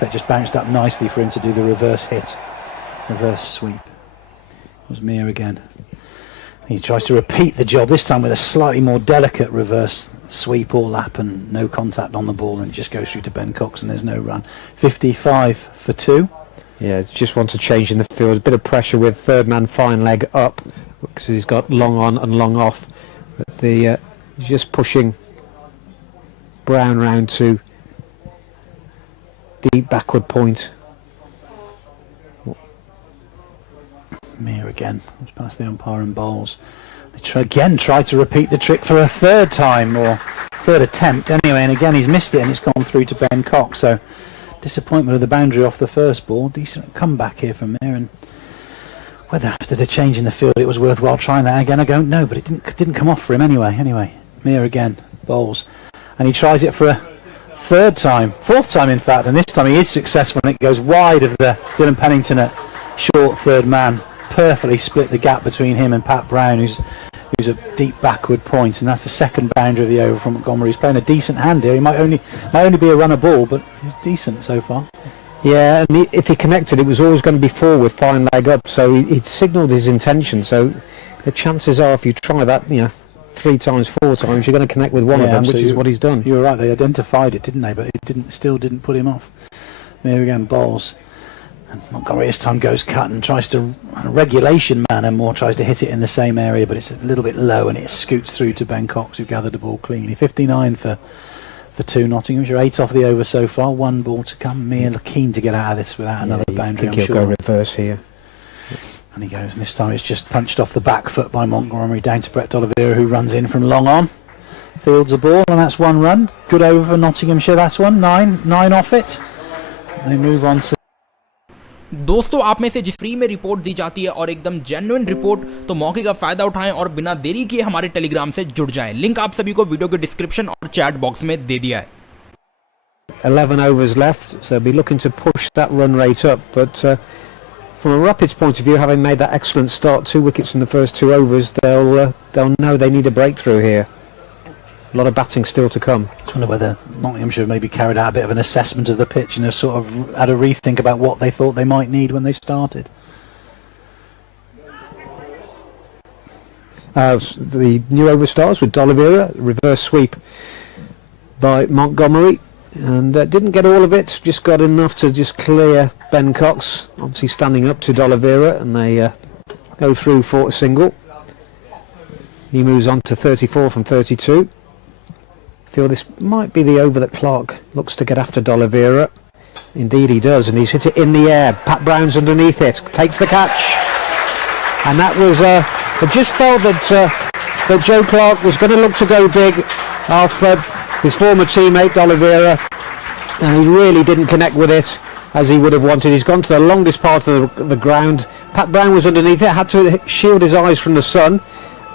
That just bounced up nicely for him to do the reverse hit, reverse sweep. It was Mir again. He tries to repeat the job, this time with a slightly more delicate reverse sweep or lap and no contact on the ball, and it just goes through to Ben Cox and there's no run. 55 for 2. Yeah, it's just wants a change in the field. A bit of pressure with third man fine leg up because he's got long on and long off. But he's just pushing Brown round to deep backward point. Mir again, it's past the umpire and bowls. They try to repeat the trick for a third time, or third attempt anyway, and again he's missed it and it's gone through to Ben Cox. So disappointment of the boundary off the first ball. Decent comeback here from Mir, and whether after the change in the field it was worthwhile trying that again, I don't know, but it didn't come off for him anyway. Mir again bowls, and he tries it for a fourth time in fact, and this time he is successful and it goes wide of the Dylan Pennington at short third man. Perfectly split the gap between him and Pat Brown, who's a deep backward point, and that's the second boundary of the over from Montgomery. He's playing a decent hand here. He might only be a runner ball, but he's decent so far. Yeah, and if he connected, it was always going to be four with fine leg up, so he'd signalled his intention. So the chances are, if you try that, 3 times, 4 times, you're going to connect with one of them, which is what he's done. You were right, they identified it, didn't they? But it still didn't put him off. There again, bowls. And Montgomery this time goes cut and tries to, in a regulation manner, more tries to hit it in the same area, but it's a little bit low and it scoots through to Ben Cox, who gathered the ball cleanly. 59 for 2 Nottinghamshire, 8 off the over so far, 1 ball to come. Mir keen to get out of this without another boundary. I think he'll go reverse here. And he goes, and this time it's just punched off the back foot by Montgomery down to Brett D'Oliveira, who runs in from long on. Fields a ball, and that's 1 run. Good over for Nottinghamshire, that's 1. 9 off it. They move on to... दोस्तों, आप में से जिस free में report दी जाती है और एकदम जेन्युइन रिपोर्ट, तो मौके का फायदा उठाएं और बिना देरी किए हमारे टेलीग्राम से जुड़ जाएं। लिंक आप सभी को वीडियो के डिस्क्रिप्शन और चैट बॉक्स में दे दिया है। 11 overs left, so be looking to push that run rate up, but from a Rapids point of view, having made that excellent start, 2 wickets in the first 2 overs, they'll know they need a breakthrough here. A lot of batting still to come. I wonder whether Nottinghamshire maybe carried out a bit of an assessment of the pitch and have sort of had a rethink about what they thought they might need when they started. The new over starts with D'Oliveira, reverse sweep by Montgomery, and didn't get all of it, just got enough to just clear Ben Cox, obviously standing up to D'Oliveira, and they go through for a single. He moves on to 34 from 32. Feel this might be the over that Clark looks to get after D'Oliveira. Indeed he does, and he's hit it in the air. Pat Brown's underneath it, takes the catch, and that was I just felt that Joe Clark was going to look to go big after his former teammate D'Oliveira, and he really didn't connect with it as he would have wanted. He's gone to the longest part of the ground. Pat Brown was underneath it, had to shield his eyes from the sun.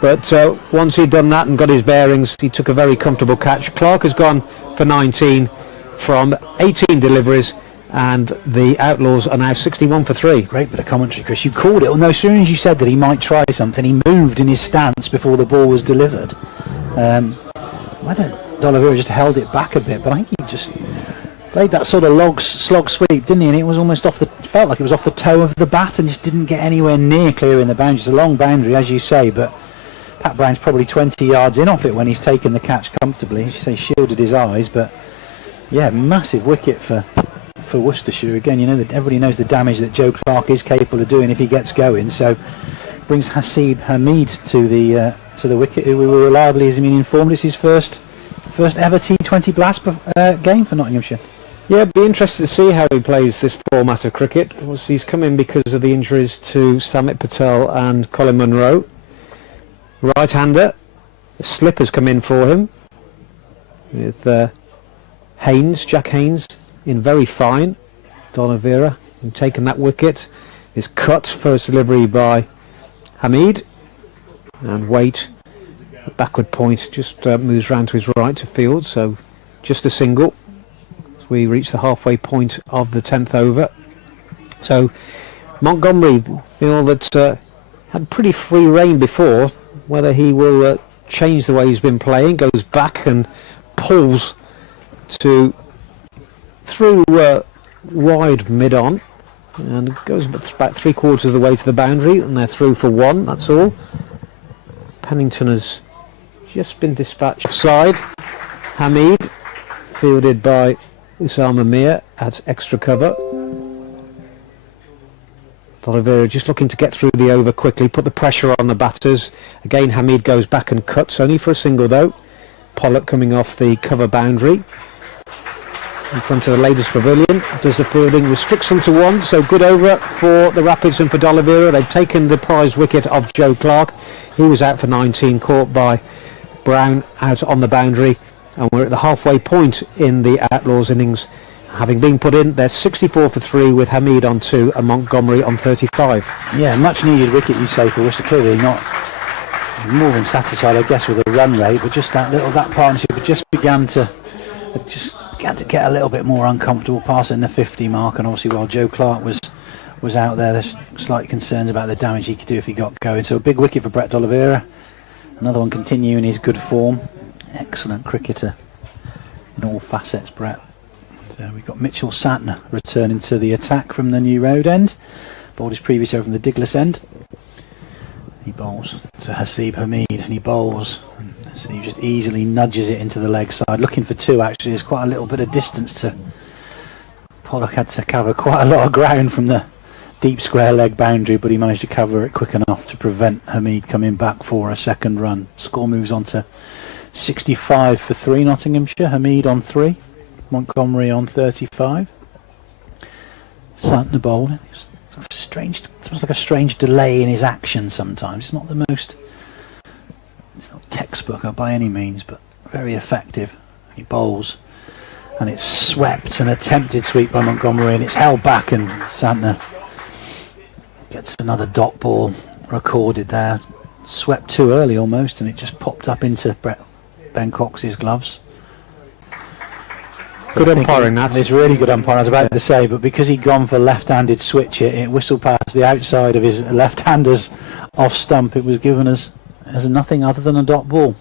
But once he'd done that and got his bearings, he took a very comfortable catch. Clark has gone for 19 from 18 deliveries, and the Outlaws are now 61 for 3. Great bit of commentary, Chris. You called it. Well, no, as soon as you said that he might try something, he moved in his stance before the ball was delivered. Whether D'Oliveira just held it back a bit, but I think he just played that sort of slog sweep, didn't he? And it was almost felt like it was off the toe of the bat and just didn't get anywhere near clearing the boundary. It's a long boundary, as you say, but Pat Brown's probably 20 yards in off it when he's taken the catch comfortably. As you say, shielded his eyes, but yeah, massive wicket for Worcestershire. Again, that everybody knows the damage that Joe Clark is capable of doing if he gets going. So brings Haseeb Hamid to the wicket, who we were reliably, as been informed, it's his first ever T20 blast game for Nottinghamshire. Yeah, be interested to see how he plays this format of cricket. He's come in because of the injuries to Samit Patel and Colin Munro. Right-hander, a slip has come in for him with Jack Haynes in very fine. D'Oliveira and taken that wicket is cut, first delivery by Hamid, and Waite, a backward point, just moves round to his right to field, so just a single as we reach the halfway point of the 10th over. So Montgomery feel that had pretty free rein before. Whether he will change the way he's been playing, goes back and pulls through wide mid-on, and it goes about 3/4 of the way to the boundary, and they're through for 1, that's all. Pennington has just been dispatched offside. Hamid, fielded by Usama Mir, adds extra cover. D'Oliveira just looking to get through the over quickly, put the pressure on the batters. Again, Hamid goes back and cuts, only for a single though. Pollock coming off the cover boundary in front of the ladies pavilion, does the fielding, restricts them to 1, so good over for the Rapids and for D'Oliveira. They've taken the prize wicket of Joe Clark. He was out for 19, caught by Brown out on the boundary, and we're at the halfway point in the Outlaws innings. Having been put in, they're 64 for 3 with Hamid on 2 and Montgomery on 35. Yeah, much needed wicket, you say, for Worcester. Clearly not more than satisfied, I guess, with the run rate, but just that partnership had just began to get a little bit more uncomfortable, passing the 50 mark, and obviously while Joe Clark was out there, there's slight concerns about the damage he could do if he got going. So a big wicket for Brett D'Oliveira, another one continuing his good form. Excellent cricketer in all facets, Brett. So we've got Mitchell Santner returning to the attack from the New Road end, bowled his previous over from the Diglas end. He bowls to Hasib Hamid, and he bowls, and so he just easily nudges it into the leg side, looking for 2 actually. There's quite a little bit of distance to Pollock, had to cover quite a lot of ground from the deep square leg boundary, but he managed to cover it quick enough to prevent Hamid coming back for a second run. Score moves on to 65 for 3 Nottinghamshire, Hamid on 3, Montgomery on 35. Santner bowling. Strange, it's like a strange delay in his action sometimes. It's not textbook by any means, but very effective. He bowls, and it's swept, an attempted sweep by Montgomery, and it's held back, and Santner gets another dot ball recorded there. Swept too early almost, and it just popped up into Ben Cox's gloves. Good umpiring, that. It's really good umpiring, I was about to say, but because he'd gone for left-handed switch, it whistled past the outside of his left-handers off stump. It was given as nothing other than a dot ball.